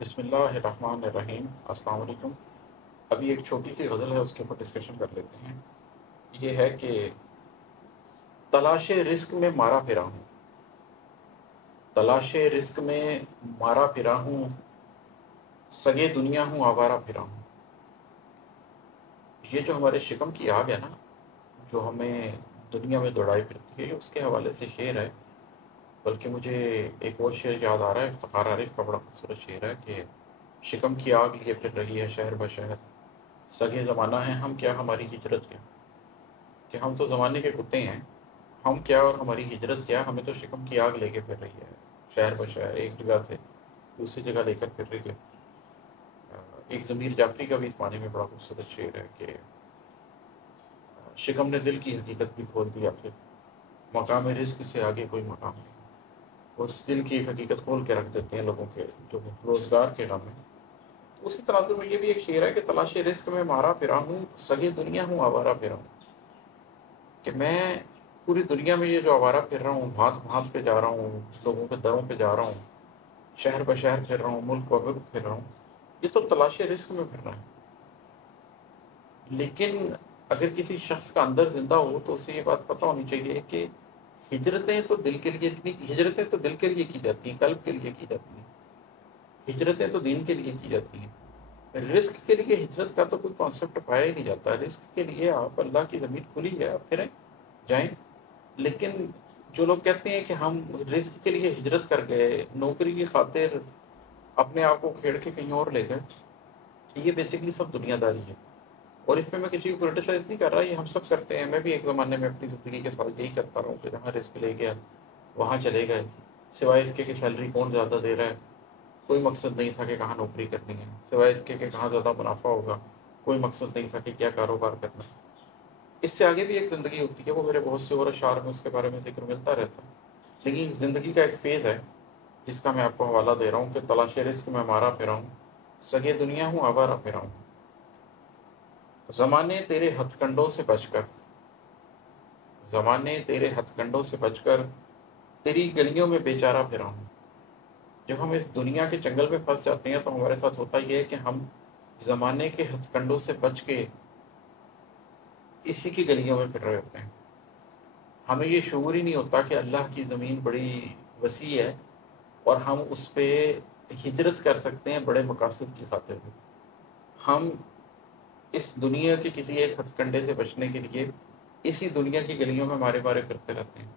بسم اللہ الرحمن الرحیم۔ السلام علیکم۔ ابھی ایک چھوٹی سی غزل ہے، اس کے اوپر ڈسکشن کر لیتے ہیں۔ یہ ہے کہ تلاش رزق میں مارا پھرا ہوں، تلاش رزق میں مارا پھرا ہوں، سگے دنیا ہوں آوارہ پھرا ہوں۔ یہ جو ہمارے شکم کی آگ ہے نا، جو ہمیں دنیا میں دوڑائی پھرتی ہے، اس کے حوالے سے شعر ہے۔ بلکہ مجھے ایک اور شعر یاد آ رہا ہے، افتخار عارف کا بڑا خوبصورت شعر ہے کہ شکم کی آگ لیے پھر رہی ہے شہر بشہر، سگے زمانہ ہیں ہم کیا ہماری ہجرت کیا۔ کہ ہم تو زمانے کے کتے ہیں، ہم کیا اور ہماری ہجرت کیا، ہمیں تو شکم کی آگ لے کے پھر رہی ہے شہر بشہر، ایک جگہ سے دوسری جگہ لے کر پھر رہی ہے۔ ایک ضمیر جعفری کا بھی اس معنی میں بڑا خوبصورت شعر ہے کہ شکم نے دل کی حقیقت بھی کھول دیا، پھر مقام رزق سے آگے کوئی مقام نہیں۔ وہ دل کی حقیقت کھول کے رکھ دیتے ہیں لوگوں کے جو روزگار کے غم میں۔ اسی تناظر میں یہ بھی ایک شعر ہے کہ تلاش رزق میں مارا پھرا ہوں، سگے دنیا ہوں آوارہ پھرا ہوں۔ کہ میں پوری دنیا میں یہ جو آوارہ پھر رہا ہوں، بھانت بھانت پہ جا رہا ہوں، لوگوں کے دروں پہ جا رہا ہوں، شہر بشہر پھر رہا ہوں، ملک بملک پھر رہا ہوں، یہ تو تلاش رزق میں پھر رہا ہے۔ لیکن اگر کسی شخص کا اندر زندہ ہو تو اسے یہ بات پتہ ہونی چاہیے کہ ہجرتیں تو دل کے لیے نہیں، ہجرتیں تو دل کے لیے کی جاتی ہیں، قلب کے لیے کی جاتی ہیں، ہجرتیں تو دین کے لیے کی جاتی ہیں۔ رزق کے لیے ہجرت کا تو کوئی کانسیپٹ پایا ہی نہیں جاتا۔ رزق کے لیے آپ، اللہ کی زمین کھلی ہے، آپ پھریں جائیں۔ لیکن جو لوگ کہتے ہیں کہ ہم رزق کے لیے ہجرت کر گئے، نوکری کی خاطر اپنے آپ کو کھیڑ کے کہیں اور لے گئے، یہ بیسکلی سب دنیا داری ہے۔ اور اس میں کسی کو کرٹیسائز نہیں کر رہا، یہ ہم سب کرتے ہیں۔ میں بھی ایک زمانے میں اپنی زندگی کے ساتھ یہی کرتا رہا ہوں کہ جہاں رزق لے گیا وہاں چلے گئے، سوائے اس کے کہ سیلری کون زیادہ دے رہا ہے، کوئی مقصد نہیں تھا کہ کہاں نوکری کرنی ہے، سوائے اس کے کہ کہاں زیادہ منافع ہوگا، کوئی مقصد نہیں تھا کہ کیا کاروبار کرنا ہے۔ اس سے آگے بھی ایک زندگی ہوتی ہے، وہ میرے بہت سے اور اشعار میں اس کے بارے میں ذکر ملتا رہتا ہے۔ لیکن زندگی کا ایک فیز ہے جس کا میں آپ کو حوالہ دے رہا ہوں کہ تلاش رزق میں مارا پھرا ہوں، سگے دنیا ہوں آوارہ پھرا ہوں۔ زمانے تیرے ہتھ کنڈوں سے بچ کر، زمانے تیرے ہتھ کنڈوں سے بچ کر، تیری گلیوں میں بیچارہ پھرا ہوں۔ جب ہم اس دنیا کے چنگل میں پھنس جاتے ہیں تو ہمارے ساتھ ہوتا یہ ہے کہ ہم زمانے کے ہتھ کنڈوں سے بچ کے اسی کی گلیوں میں پھر رہے ہوتے ہیں۔ ہمیں یہ شعور ہی نہیں ہوتا کہ اللہ کی زمین بڑی وسیع ہے اور ہم اس پہ ہجرت کر سکتے ہیں بڑے مقاصد کی خاطر بھی۔ ہم اس دنیا کے کسی ایک ہتھ کنڈے سے بچنے کے لیے اسی دنیا کی گلیوں میں مارے مارے پھرتے رہتے ہیں۔